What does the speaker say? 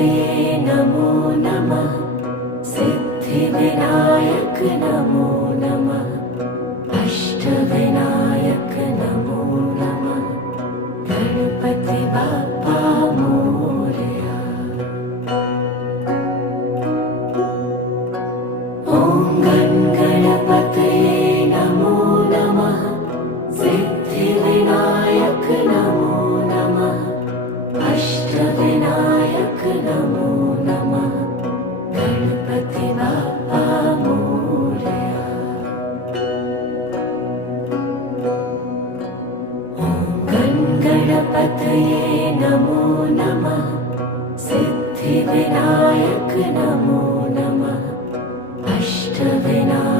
गणपतये नमो नमः। सिद्धिविनायक नमो नमः। अष्टविनायक नमो नमः। गणपति बाप्पा मोरया। ॐ गणपतये नमो नमः। सिद्धिविनायक नमो नमः। अष्टविनायक नमो नमः। गणपति बाप्पा मोरया। ॐ गणपतये नमो नमः। सिद्धिविनायक नमो नमः। अष्टविनायक